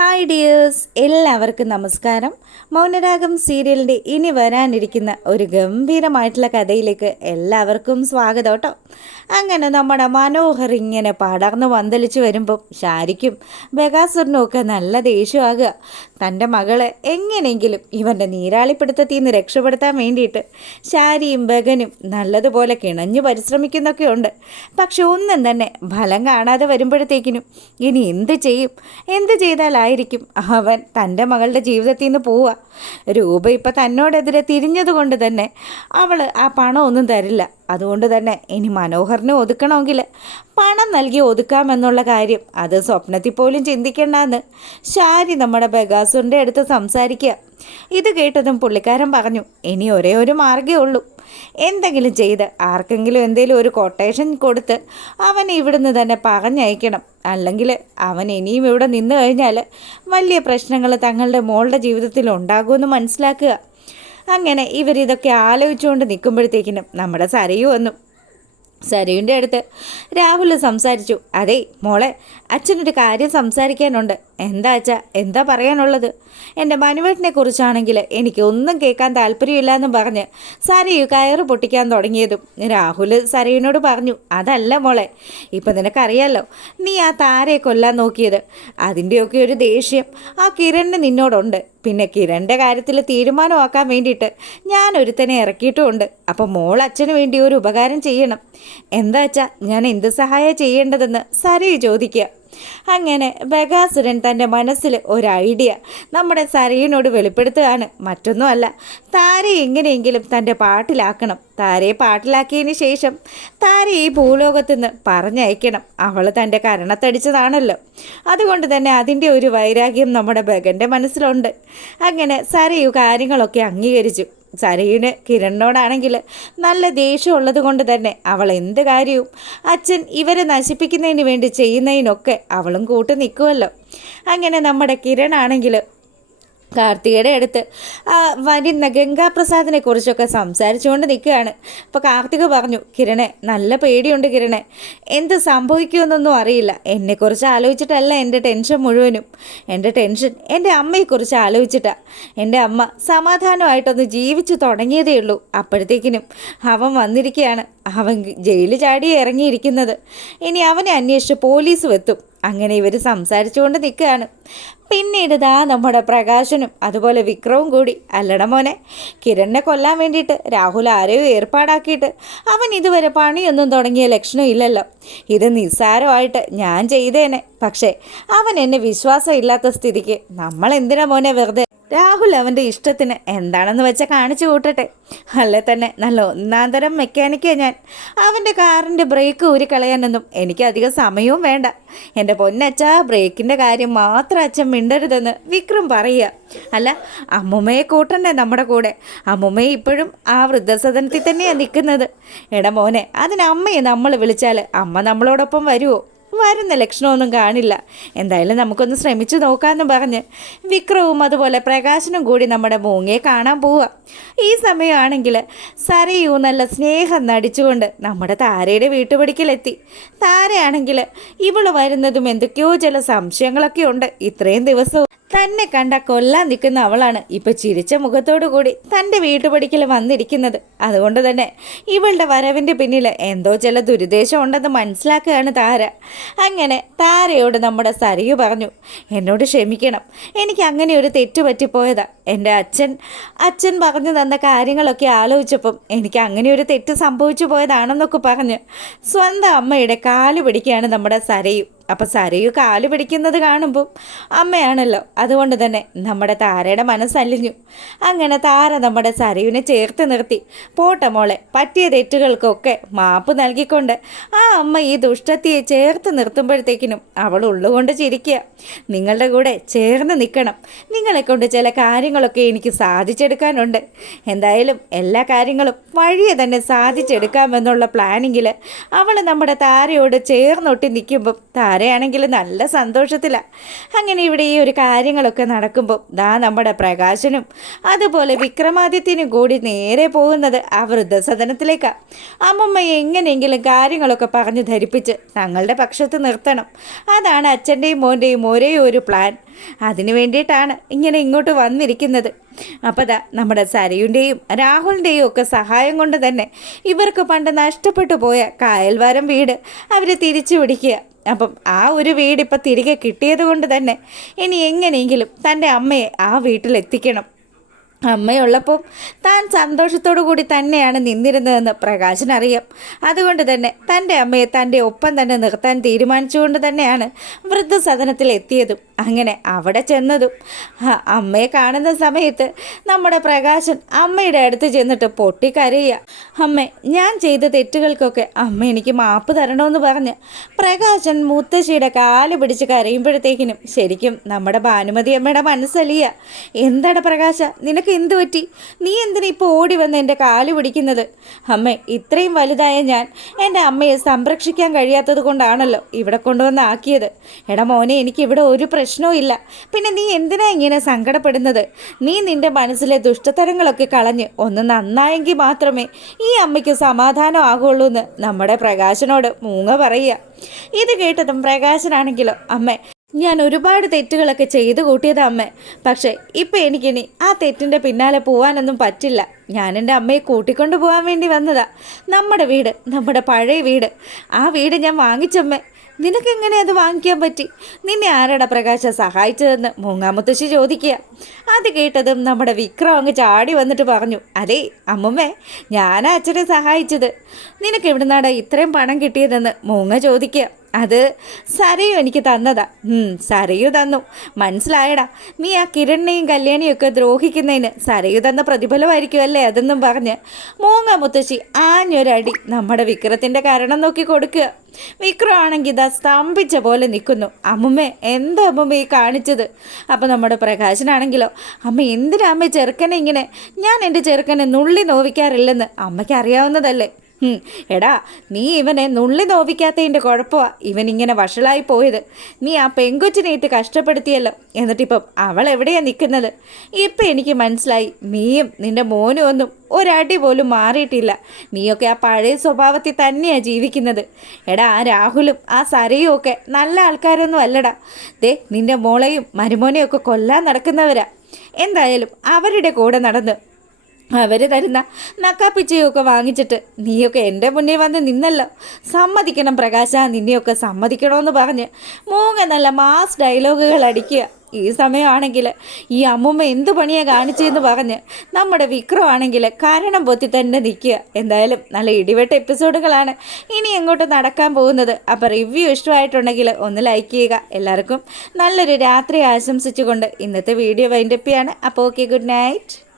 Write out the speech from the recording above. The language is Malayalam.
ഹായ് ഡിയേഴ്സ്, എല്ലാവർക്കും നമസ്കാരം. മൗനരാഗം സീരിയലിൻ്റെ ഇനി വരാനിരിക്കുന്ന ഒരു ഗംഭീരമായിട്ടുള്ള കഥയിലേക്ക് എല്ലാവർക്കും സ്വാഗതം കേട്ടോ. അങ്ങനെ നമ്മുടെ മനോഹർ ഇങ്ങനെ പടർന്ന് വന്തലിച്ച് വരുമ്പം ശാരിക്കും ബഗാസുറിനും ഒക്കെ നല്ല ദേഷ്യമാകുക. തൻ്റെ മകളെ എങ്ങനെയെങ്കിലും ഇവൻ്റെ നീരാളിപ്പിടുത്തത്തിൽ നിന്ന് രക്ഷപ്പെടുത്താൻ വേണ്ടിയിട്ട് ശാരിയും ബഗനും നല്ലതുപോലെ കിണഞ്ഞു പരിശ്രമിക്കുന്നൊക്കെ ഉണ്ട്. പക്ഷെ ഒന്നും തന്നെ ഫലം കാണാതെ വരുമ്പോഴത്തേക്കിനും ഇനി എന്ത് ചെയ്യും, എന്ത് ചെയ്താലായിരിക്കും അവൻ തൻ്റെ മകളുടെ ജീവിതത്തിൽ നിന്ന് പോവുക. രൂപ ഇപ്പം തന്നോടെതിരെ തിരിഞ്ഞതുകൊണ്ട് തന്നെ അവൾ ആ പണമൊന്നും തരില്ല. അതുകൊണ്ട് തന്നെ ഇനി മനോഹറിനെ ഒതുക്കണമെങ്കിൽ പണം നൽകി ഒതുക്കാമെന്നുള്ള കാര്യം അത് സ്വപ്നത്തിൽ പോലും ചിന്തിക്കേണ്ടെന്ന് ശാരി നമ്മുടെ ബഗാസുറിൻ്റെ അടുത്ത് സംസാരിക്കുക. ഇത് കേട്ടതും പുള്ളിക്കാരൻ പറഞ്ഞു, ഇനി ഒരേ ഒരു മാർഗ്ഗമേ ഉള്ളൂ. എന്തെങ്കിലും ചെയ്ത് ആർക്കെങ്കിലും എന്തെങ്കിലും ഒരു കൊട്ടേഷൻ കൊടുത്ത് അവനെ ഇവിടുന്ന് തന്നെ പറഞ്ഞയക്കണം. അല്ലെങ്കിൽ അവൻ ഇനിയും ഇവിടെ നിന്ന് കഴിഞ്ഞാൽ വലിയ പ്രശ്നങ്ങൾ തങ്ങളുടെ മോളുടെ ജീവിതത്തിൽ ഉണ്ടാകുമെന്ന് മനസ്സിലാക്കുക. അങ്ങനെ ഇവരിതൊക്കെ ആലോചിച്ചുകൊണ്ട് നിൽക്കുമ്പോഴത്തേക്കിനും നമ്മുടെ സരയു വന്നു. സരയുൻ്റെ അടുത്ത് രാഹുൽ സംസാരിച്ചു. അതെ മോളെ, അച്ഛനൊരു കാര്യം സംസാരിക്കാനുണ്ട്. എന്താ അച്ഛാ, എന്താ പറയാനുള്ളത്? എൻ്റെ മനുവേട്ടനെ കുറിച്ചാണെങ്കിൽ എനിക്ക് ഒന്നും കേൾക്കാൻ താല്പര്യമില്ല എന്ന് പറഞ്ഞ് സരയു കയറ് പൊട്ടിക്കാൻ തുടങ്ങിയതും രാഹുൽ സരയുനോട് പറഞ്ഞു, അതല്ല മോളെ, ഇപ്പം നിനക്കറിയാലോ നീ ആ താരയെ കൊല്ലാൻ നോക്കിയത്. അതിൻ്റെയൊക്കെ ഒരു ദേഷ്യം ആ കിരണിന് നിന്നോടുണ്ട്. പിന്നെ കിരണിൻ്റെ കാര്യത്തിൽ തീരുമാനമാക്കാൻ വേണ്ടിയിട്ട് ഞാൻ ഒരുത്തനെ ഇറക്കിയിട്ടുമുണ്ട്. അപ്പം മോൾ അച്ഛന് വേണ്ടി ഒരു ഉപകാരം ചെയ്യണം. എന്താ വെച്ചാൽ ഞാൻ എന്ത് സഹായം ചെയ്യേണ്ടതെന്ന് സരയു ചോദിക്കുക. അങ്ങനെ ബഗാസുരൻ തൻ്റെ മനസ്സിൽ ഒരു ഐഡിയ നമ്മുടെ സരയിനോട് വെളിപ്പെടുത്തുകയാണ്. മറ്റൊന്നുമല്ല, താരയെ എങ്ങനെയെങ്കിലും തൻ്റെ പാട്ടിലാക്കണം. താരയെ പാട്ടിലാക്കിയതിന് ശേഷം താരയെ ഈ ഭൂലോകത്തു നിന്ന് പറഞ്ഞയക്കണം. അവൾ തൻ്റെ കരണത്തടിച്ചതാണല്ലോ. അതുകൊണ്ട് തന്നെ അതിൻ്റെ ഒരു വൈരാഗ്യം നമ്മുടെ ബഗൻ്റെ മനസ്സിലുണ്ട്. അങ്ങനെ സരയു കാര്യങ്ങളൊക്കെ അംഗീകരിച്ചു. സരയുന് കിരണിനോടാണെങ്കിൽ നല്ല ദേഷ്യമുള്ളത് കൊണ്ട് തന്നെ അവൾ എന്ത് കാര്യവും അച്ഛൻ ഇവരെ നശിപ്പിക്കുന്നതിന് വേണ്ടി ചെയ്യുന്നതിനൊക്കെ അവളും കൂട്ട് നിൽക്കുമല്ലോ. അങ്ങനെ നമ്മുടെ കിരണാണെങ്കിൽ കാർത്തികയുടെ അടുത്ത് വരുന്ന ഗംഗാപ്രസാദിനെ കുറിച്ചൊക്കെ സംസാരിച്ചുകൊണ്ട് നിൽക്കുകയാണ്. അപ്പോൾ കാർത്തിക പറഞ്ഞു, കിരണെ നല്ല പേടിയുണ്ട് കിരണെ, എന്ത് സംഭവിക്കുമെന്നൊന്നും അറിയില്ല. എന്നെക്കുറിച്ച് ആലോചിച്ചിട്ടല്ല എൻ്റെ ടെൻഷൻ മുഴുവനും. എൻ്റെ ടെൻഷൻ എൻ്റെ അമ്മയെക്കുറിച്ച് ആലോചിച്ചിട്ടാണ്. എൻ്റെ അമ്മ സമാധാനമായിട്ടൊന്ന് ജീവിച്ചു തുടങ്ങിയതേ ഉള്ളൂ. അപ്പോഴത്തേക്കിനും അവൻ വന്നിരിക്കുകയാണ്. അവൻ ജയിലിൽ ചാടി ഇറങ്ങിയിരിക്കുന്നത്. ഇനി അവനെ അന്വേഷിച്ച് പോലീസ് എത്തും. അങ്ങനെ ഇവർ സംസാരിച്ചുകൊണ്ട് നിൽക്കുകയാണ്. പിന്നീട് നമ്മുടെ പ്രകാശനും അതുപോലെ വിക്രവും കൂടി, അല്ലട മോനെ, കിരണിനെ കൊല്ലാൻ വേണ്ടിയിട്ട് രാഹുൽ ആരെയോ ഏർപ്പാടാക്കിയിട്ട് അവൻ ഇതുവരെ പണിയൊന്നും തുടങ്ങിയ ലക്ഷണം ഇല്ലല്ലോ. ഇത് നിസ്സാരമായിട്ട് ഞാൻ ചെയ്തേനെ. പക്ഷേ അവൻ എന്നെ വിശ്വാസം ഇല്ലാത്ത സ്ഥിതിക്ക് നമ്മൾ എന്തിനാ മോനെ വെറുതെ? രാഹുൽ അവൻ്റെ ഇഷ്ടത്തിന് എന്താണെന്ന് വെച്ചാൽ കാണിച്ചു കൂട്ടട്ടെ. അല്ലേ തന്നെ നല്ല ഒന്നാന്തരം മെക്കാനിക്കാണ് ഞാൻ. അവൻ്റെ കാറിൻ്റെ ബ്രേക്ക് ഊരിക്കളയാനൊന്നും എനിക്ക് അധികം സമയവും വേണ്ട. എൻ്റെ പൊന്നച്ഛാ, ബ്രേക്കിൻ്റെ കാര്യം മാത്രം അച്ഛൻ മിണ്ടരുതെന്ന് വിക്രം പറയുക. അല്ല, അമ്മുമ്മയെ കൂട്ടണ്ടേ നമ്മുടെ കൂടെ? അമ്മുമ്മയെ ഇപ്പോഴും ആ വൃദ്ധസദനത്തിൽ തന്നെയാണ് നിൽക്കുന്നത്. എടാ മോനെ, അതിന് അമ്മയെ നമ്മൾ വിളിച്ചാൽ അമ്മ നമ്മളോടൊപ്പം വരുമോ? വരുന്ന ലക്ഷണമൊന്നും കാണില്ല. എന്തായാലും നമുക്കൊന്ന് ശ്രമിച്ചു നോക്കാമെന്ന് പറഞ്ഞ് വിക്രവും അതുപോലെ പ്രകാശനും കൂടി നമ്മുടെ മൂങ്ങയെ കാണാൻ പോവുക. ഈ സമയമാണെങ്കിൽ സരയു നല്ല സ്നേഹം നടിച്ചുകൊണ്ട് നമ്മുടെ താരയുടെ വീട്ടുപടിക്കലെത്തി. താരയാണെങ്കിൽ ഇവള് വരുന്നതും എന്തൊക്കെയോ ചില സംശയങ്ങളൊക്കെ ഉണ്ട്. ഇത്രയും ദിവസവും തന്നെ കണ്ട കൊല്ലാൻ നിൽക്കുന്ന അവളാണ് ഇപ്പം ചിരിച്ച മുഖത്തോടു കൂടി തൻ്റെ വീട്ടുപടിക്കൽ വന്നിരിക്കുന്നത്. അതുകൊണ്ട് തന്നെ ഇവളുടെ വരവിൻ്റെ പിന്നിൽ എന്തോ ചില ദുരുദ്ദേശം ഉണ്ടെന്ന് മനസ്സിലാക്കുകയാണ് താര. അങ്ങനെ താരയോട് നമ്മുടെ സരയു പറഞ്ഞു, എന്നോട് ക്ഷമിക്കണം, എനിക്ക് അങ്ങനെ ഒരു തെറ്റ് പറ്റിപ്പോയതാ. എൻ്റെ അച്ഛൻ പറഞ്ഞു തന്ന കാര്യങ്ങളൊക്കെ ആലോചിച്ചപ്പം എനിക്ക് അങ്ങനെ ഒരു തെറ്റ് സംഭവിച്ചു പോയതാണെന്നൊക്കെ പറഞ്ഞ് സ്വന്തം അമ്മയുടെ കാല് പിടിക്കുകയാണ് നമ്മുടെ സരയു. അപ്പം സരയു കാല് പിടിക്കുന്നത് കാണുമ്പം അമ്മയാണല്ലോ. അതുകൊണ്ട് തന്നെ നമ്മുടെ താരയുടെ മനസ്സലിഞ്ഞു. അങ്ങനെ താര നമ്മുടെ സരയുവിനെ ചേർത്ത് നിർത്തി, പോട്ടെ മോളെ, പറ്റിയ തെറ്റുകൾക്കൊക്കെ മാപ്പ് നൽകിക്കൊണ്ട് ആ അമ്മ ഈ ദുഷ്ടത്തിയെ ചേർത്ത് നിർത്തുമ്പോഴത്തേക്കിനും അവൾ ഉള്ളുകൊണ്ട് ചിരിക്കുക. നിങ്ങളുടെ കൂടെ ചേർന്ന് നിൽക്കണം. നിങ്ങളെക്കൊണ്ട് ചില കാര്യങ്ങളൊക്കെ എനിക്ക് സാധിച്ചെടുക്കാനുണ്ട്. എന്തായാലും എല്ലാ കാര്യങ്ങളും വഴിയെ തന്നെ സാധിച്ചെടുക്കാമെന്നുള്ള പ്ലാനിങ്ങിൽ അവൾ നമ്മുടെ താരയോട് ചേർന്നൊട്ടി നിൽക്കുമ്പം താരയാണെങ്കിൽ നല്ല സന്തോഷത്തിലാണ്. അങ്ങനെ ഇവിടെ ഈ ഒരു കാര്യങ്ങളൊക്കെ നടക്കുമ്പോൾ നമ്മുടെ പ്രകാശനും അതുപോലെ വിക്രമാദിത്യനും കൂടി നേരെ പോകുന്നത് ആ വൃദ്ധസദനത്തിലേക്കാണ്. അമ്മമ്മയെ എങ്ങനെയെങ്കിലും കാര്യങ്ങളൊക്കെ പറഞ്ഞു ധരിപ്പിച്ച് തങ്ങളുടെ പക്ഷത്ത് നിർത്തണം. അതാണ് അച്ഛൻ്റെയും മോൻ്റെയും ഒരേ ഒരു പ്ലാൻ. അതിനു വേണ്ടിയിട്ടാണ് ഇങ്ങനെ ഇങ്ങോട്ട് വന്നിരിക്കുന്നത്. അപ്പോൾ ദാ നമ്മുടെ സരയുൻ്റെയും രാഹുലിൻ്റെയും ഒക്കെ സഹായം കൊണ്ട് തന്നെ ഇവർക്ക് പണ്ട് നഷ്ടപ്പെട്ടു പോയ കായൽവാരം വീട് അവർ തിരിച്ചു പിടിക്കുക. അപ്പം ആ ഒരു വീട് ഇപ്പം തിരികെ കിട്ടിയത് കൊണ്ട് തന്നെ ഇനി എങ്ങനെയെങ്കിലും തൻ്റെ അമ്മയെ ആ വീട്ടിലെത്തിക്കണം. അമ്മയുള്ളപ്പോൾ താൻ സന്തോഷത്തോടു കൂടി തന്നെയാണ് നിന്നിരുന്നതെന്ന് പ്രകാശനറിയാം. അതുകൊണ്ട് തന്നെ തൻ്റെ അമ്മയെ തൻ്റെ ഒപ്പം തന്നെ നിർത്താൻ തീരുമാനിച്ചുകൊണ്ട് തന്നെയാണ് വൃദ്ധസദനത്തിൽ എത്തിയതും. അങ്ങനെ അവിടെ ചെന്നതും അമ്മയെ കാണുന്ന സമയത്ത് നമ്മുടെ പ്രകാശൻ അമ്മയുടെ അടുത്ത് ചെന്നിട്ട് പൊട്ടിക്കരയുക. അമ്മേ, ഞാൻ ചെയ്ത തെറ്റുകൾക്കൊക്കെ അമ്മ എനിക്ക് മാപ്പ് തരണമെന്ന് പറഞ്ഞ് പ്രകാശൻ മുത്തശ്ശിയുടെ കാല് പിടിച്ച് കരയുമ്പോഴത്തേക്കിനും ശരിക്കും നമ്മുടെ ഭാനുമതി അമ്മയുടെ മനസ്സലിയ. എന്താണ് പ്രകാശ, നിനക്ക് എന്തു പറ്റി? നീ എന്തിനാ ഇപ്പോൾ ഓടി വന്ന് എൻ്റെ കാല് പിടിക്കുന്നത്? അമ്മേ, ഇത്രയും വലുതായ ഞാൻ എൻ്റെ അമ്മയെ സംരക്ഷിക്കാൻ കഴിയാത്തത് കൊണ്ടാണല്ലോ ഇവിടെ കൊണ്ടുവന്ന് ആക്കിയത്. എടാ മോനെ, എനിക്കിവിടെ ഒരു പ്രശ്നവും ഇല്ല. പിന്നെ നീ എന്തിനാ ഇങ്ങനെ സങ്കടപ്പെടുന്നത്? നീ നിൻ്റെ മനസ്സിലെ ദുഷ്ടതരങ്ങളൊക്കെ കളഞ്ഞ് ഒന്ന് നന്നായെങ്കിൽ മാത്രമേ ഈ അമ്മയ്ക്ക് സമാധാനം ആകുള്ളൂ എന്ന് നമ്മുടെ പ്രകാശനോട് മൂങ്ങ പറയുക. ഇത് കേട്ടതും പ്രകാശനാണെങ്കിലോ, അമ്മേ, ഞാൻ ഒരുപാട് തെറ്റുകളൊക്കെ ചെയ്തു കൂട്ടിയതാ അമ്മേ. പക്ഷേ ഇപ്പം എനിക്കിനി ആ തെറ്റിൻ്റെ പിന്നാലെ പോകാനൊന്നും പറ്റില്ല. ഞാൻ എൻ്റെ അമ്മയെ കൂട്ടിക്കൊണ്ട് പോകാൻ വേണ്ടി വന്നതാ. നമ്മുടെ വീട്, നമ്മുടെ പഴയ വീട്, ആ വീട് ഞാൻ വാങ്ങിച്ചമ്മേ. നിനക്കെങ്ങനെ അത് വാങ്ങിക്കാൻ പറ്റി? നിന്നെ ആരാടാ പ്രകാശ സഹായിച്ചതെന്ന് മൂങ്ങാമുത്തശ്ശി ചോദിക്കുക. അത് കേട്ടതും നമ്മുടെ വിക്രം അങ്ങ് ചാടി വന്നിട്ട് പറഞ്ഞു, അതേ അമ്മുമ്മേ, ഞാനാ അച്ഛനെ സഹായിച്ചത്. നിനക്ക് എവിടുന്നാടാ ഇത്രയും പണം കിട്ടിയതെന്ന് മൂങ്ങ ചോദിക്കുക. അത് സരയു എനിക്ക് തന്നതാ. സരയു തന്നു, മനസ്സിലായടാ. നീ ആ കിരണിനെയും കല്യാണിയും ഒക്കെ ദ്രോഹിക്കുന്നതിന് സരയു തന്ന പ്രതിഫലമായിരിക്കും അല്ലേ അതെന്നും പറഞ്ഞ് മൂങ്ങ മുത്തശ്ശി ആഞ്ഞൊരടി നമ്മുടെ വിക്രത്തിൻ്റെ കാരണം നോക്കി കൊടുക്കുക. വിക്രം ആണെങ്കിൽ ഇതാ സ്തംഭിച്ച പോലെ നിൽക്കുന്നു. അമ്മുമ്മേ, എന്താ അമ്മുമ്മ ഈ കാണിച്ചത്? അപ്പോൾ നമ്മുടെ പ്രകാശനാണെങ്കിലോ, അമ്മ എന്തിനാ അമ്മ ചെറുക്കനെ ഇങ്ങനെ? ഞാൻ എൻ്റെ ചെറുക്കനെ നുള്ളി നോവിക്കാറില്ലെന്ന് അമ്മയ്ക്ക് അറിയാവുന്നതല്ലേ. എടാ, നീ ഇവനെ നുള്ളി നോവിക്കാത്തതിൻ്റെ കുഴപ്പമാണ് ഇവനിങ്ങനെ വഷളായി പോയത്. നീ ആ പെങ്കൊച്ചിനെ ഇട്ട് കഷ്ടപ്പെടുത്തിയല്ലോ. എന്നിട്ടിപ്പം അവൾ എവിടെയാണ് നിൽക്കുന്നത്? ഇപ്പം എനിക്ക് മനസ്സിലായി, നീയും നിൻ്റെ മോനും ഒന്നും ഒരടി പോലും മാറിയിട്ടില്ല. നീയൊക്കെ ആ പഴയ സ്വഭാവത്തിൽ തന്നെയാണ് ജീവിക്കുന്നത്. എടാ, ആ രാഹുലും ആ സരയും ഒക്കെ നല്ല ആൾക്കാരൊന്നും അല്ലടാ. ദേ, നിൻ്റെ മോളെയും മരുമോനെയും ഒക്കെ കൊല്ലാൻ നടക്കുന്നവരാ. എന്തായാലും അവരുടെ കൂടെ നടന്ന് അവർ തരുന്ന നക്കാപ്പിച്ചയൊക്കെ വാങ്ങിച്ചിട്ട് നീയൊക്കെ എൻ്റെ മുന്നിൽ വന്ന് നിന്നല്ലോ. സമ്മതിക്കണം പ്രകാശ, നിന്നെയൊക്കെ സമ്മതിക്കണമെന്ന് പറഞ്ഞ് മൂങ്ങ നല്ല മാസ് ഡയലോഗുകൾ അടിക്കുക. ഈ സമയമാണെങ്കിൽ ഈ അമ്മുമ്മ എന്ത് പണിയാണ് കാണിച്ചതെന്ന് പറഞ്ഞ് നമ്മുടെ വിക്രമാണെങ്കിൽ കാരണം പൊത്തി തന്നെ നിൽക്കുക. എന്തായാലും നല്ല ഇടിവെട്ട എപ്പിസോഡുകളാണ് ഇനി എങ്ങോട്ട് നടക്കാൻ പോകുന്നത്. അപ്പോൾ റിവ്യൂ ഇഷ്ടമായിട്ടുണ്ടെങ്കിൽ ഒന്ന് ലൈക്ക് ചെയ്യുക. എല്ലാവർക്കും നല്ലൊരു രാത്രി ആശംസിച്ചുകൊണ്ട് ഇന്നത്തെ വീഡിയോ വൈൻഡപ്പ് ചെയ്യാണ്. അപ്പോൾ ഓക്കെ, ഗുഡ് നൈറ്റ്.